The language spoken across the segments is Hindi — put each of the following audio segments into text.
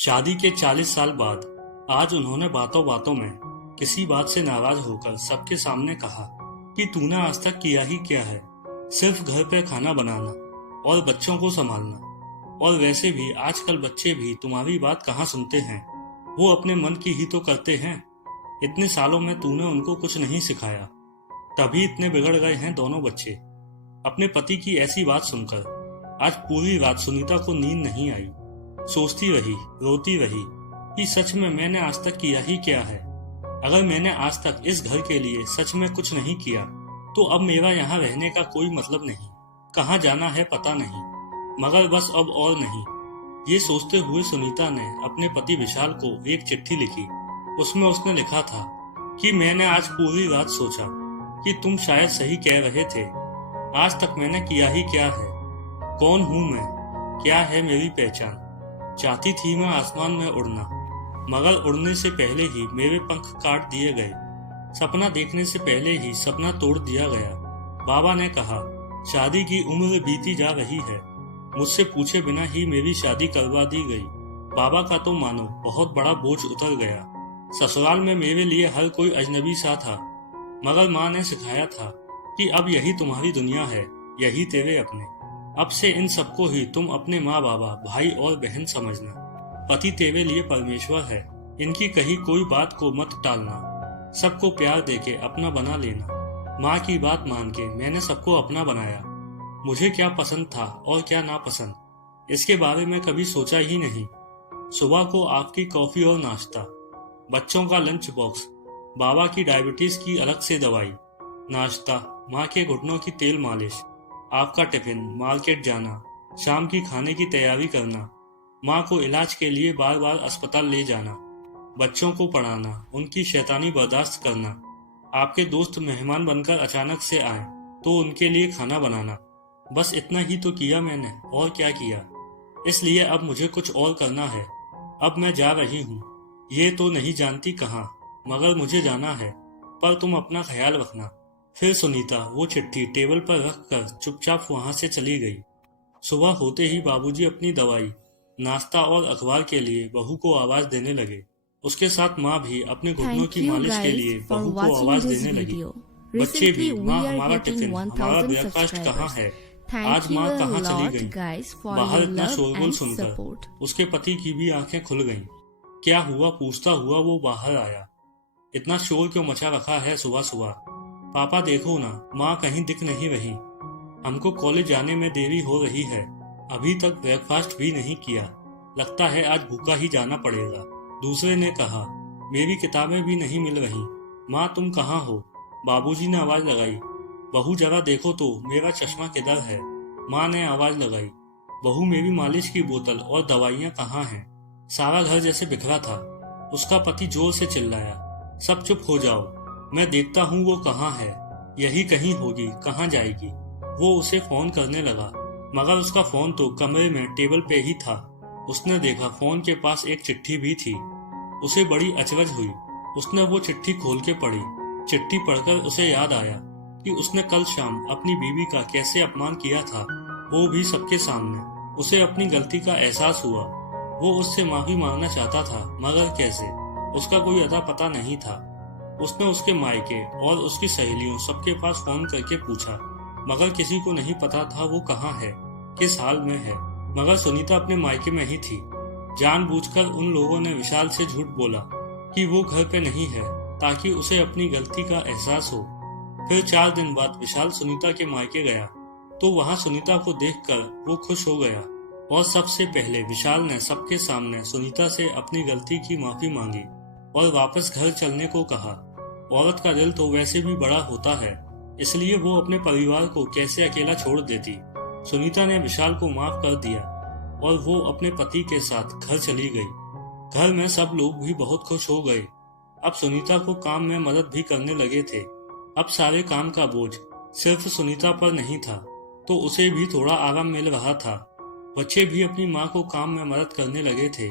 शादी के 40 साल बाद आज उन्होंने बातों बातों में किसी बात से नाराज होकर सबके सामने कहा कि तूने आज तक किया ही क्या है, सिर्फ घर पे खाना बनाना और बच्चों को संभालना। और वैसे भी आजकल बच्चे भी तुम्हारी बात कहाँ सुनते हैं, वो अपने मन की ही तो करते हैं। इतने सालों में तूने उनको कुछ नहीं सिखाया, तभी इतने बिगड़ गए हैं दोनों बच्चे। अपने पति की ऐसी बात सुनकर आज पूरी रात सुनीता को नींद नहीं आई। सोचती रही, रोती रही कि सच में मैंने आज तक किया ही क्या है। अगर मैंने आज तक इस घर के लिए सच में कुछ नहीं किया तो अब मेरा यहाँ रहने का कोई मतलब नहीं, कहाँ जाना है पता नहीं, मगर बस अब और नहीं। ये सोचते हुए सुनीता ने अपने पति विशाल को एक चिट्ठी लिखी। उसमें उसने लिखा था कि मैंने आज पूरी रात सोचा कि तुम शायद सही कह रहे थे। आज तक मैंने किया ही क्या है, कौन हूँ मैं, क्या है मेरी पहचान। चाहती थी मैं आसमान में उड़ना, मगर उड़ने से पहले ही मेरे पंख काट दिए गए। सपना देखने से पहले ही सपना तोड़ दिया गया। बाबा ने कहा शादी की उम्र बीती जा रही है, मुझसे पूछे बिना ही मेरी शादी करवा दी गई। बाबा का तो मानो बहुत बड़ा बोझ उतर गया। ससुराल में मेरे लिए हर कोई अजनबी सा था, मगर माँ ने सिखाया था कि अब यही तुम्हारी दुनिया है, यही तेरे अपने। अब से इन सबको ही तुम अपने माँ बाबा, भाई और बहन समझना। पति तेरे लिए परमेश्वर है, इनकी कही कोई बात को मत टालना। सबको प्यार देके अपना बना लेना। माँ की बात मान के मैंने सबको अपना बनाया। मुझे क्या पसंद था और क्या नापसंद, इसके बारे में कभी सोचा ही नहीं। सुबह को आपकी कॉफी और नाश्ता, बच्चों का लंच बॉक्स, बाबा की डायबिटीज की अलग से दवाई, नाश्ता, माँ के घुटनों की तेल मालिश, आपका टिफिन, मार्केट जाना, शाम की खाने की तैयारी करना, माँ को इलाज के लिए बार बार अस्पताल ले जाना, बच्चों को पढ़ाना, उनकी शैतानी बर्दाश्त करना, आपके दोस्त मेहमान बनकर अचानक से आए तो उनके लिए खाना बनाना। बस इतना ही तो किया मैंने, और क्या किया। इसलिए अब मुझे कुछ और करना है। अब मैं जा रही हूँ, ये तो नहीं जानती कहाँ, मगर मुझे जाना है, पर तुम अपना ख्याल रखना। फिर सुनीता वो चिट्ठी टेबल पर रखकर चुपचाप वहां से चली गई। सुबह होते ही बाबूजी अपनी दवाई, नाश्ता और अखबार के लिए बहू को आवाज देने लगे। उसके साथ माँ भी अपने घुटनों की मालिश के लिए बहू को आवाज देने लगी। बच्चे भी, माँ हमारा टिफिन, हमारा ब्रेकफास्ट कहाँ है, आज माँ कहाँ चली गई। बाहर इतना शोरगुल सुनकर उसके पति की भी आंखें खुल गईं। क्या हुआ पूछता हुआ वो बाहर आया। इतना शोर क्यों मचा रखा है सुबह सुबह। पापा देखो ना, माँ कहीं दिख नहीं रही। हमको कॉलेज जाने में देरी हो रही है, अभी तक ब्रेकफास्ट भी नहीं किया, लगता है आज भूखा ही जाना पड़ेगा। दूसरे ने कहा मेरी किताबें भी नहीं मिल रही, माँ तुम कहाँ हो। बाबूजी ने आवाज लगाई, बहू जरा देखो तो मेरा चश्मा किधर है। माँ ने आवाज लगाई, बहू मेरी मालिश की बोतल और दवाइयाँ कहाँ हैं। सारा घर जैसे बिखरा था। उसका पति जोर से चिल्लाया, सब चुप हो जाओ, मैं देखता हूँ वो कहाँ है, यही कहीं होगी, कहाँ जाएगी। वो उसे फोन करने लगा, मगर उसका फोन तो कमरे में टेबल पे ही था। उसने देखा फोन के पास एक चिट्ठी भी थी। उसे बड़ी अचरज हुई। उसने वो चिट्ठी खोल के पढ़ी। चिट्ठी पढ़कर उसे याद आया कि उसने कल शाम अपनी बीवी का कैसे अपमान किया था, वो भी सबके सामने। उसे अपनी गलती का एहसास हुआ। वो उससे माफी मांगना चाहता था, मगर कैसे, उसका कोई अता पता नहीं था। उसने उसके मायके और उसकी सहेलियों सबके पास फोन करके पूछा, मगर किसी को नहीं पता था वो कहाँ है, किस हाल में है। मगर सुनीता अपने मायके में ही थी। जानबूझकर उन लोगों ने विशाल से झूठ बोला कि वो घर पे नहीं है, ताकि उसे अपनी गलती का एहसास हो। फिर 4 दिन बाद विशाल सुनीता के मायके गया तो वहाँ सुनीता को देखकर वो खुश हो गया। और सबसे पहले विशाल ने सबके सामने सुनीता से अपनी गलती की माफी मांगी और वापस घर चलने को कहा। औरत का दिल तो वैसे भी बड़ा होता है, इसलिए वो अपने परिवार को कैसे अकेला छोड़ देती। सुनीता ने विशाल को माफ कर दिया और वो अपने पति के साथ घर चली गई। घर में सब लोग भी बहुत खुश हो गए। अब सुनीता को काम में मदद भी करने लगे थे। अब सारे काम का बोझ सिर्फ सुनीता पर नहीं था, तो उसे भी थोड़ा आराम मिल रहा था। बच्चे भी अपनी माँ को काम में मदद करने लगे थे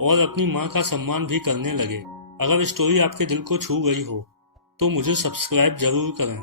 और अपनी माँ का सम्मान भी करने लगे। अगर स्टोरी आपके दिल को छू गई हो तो मुझे सब्सक्राइब जरूर करें।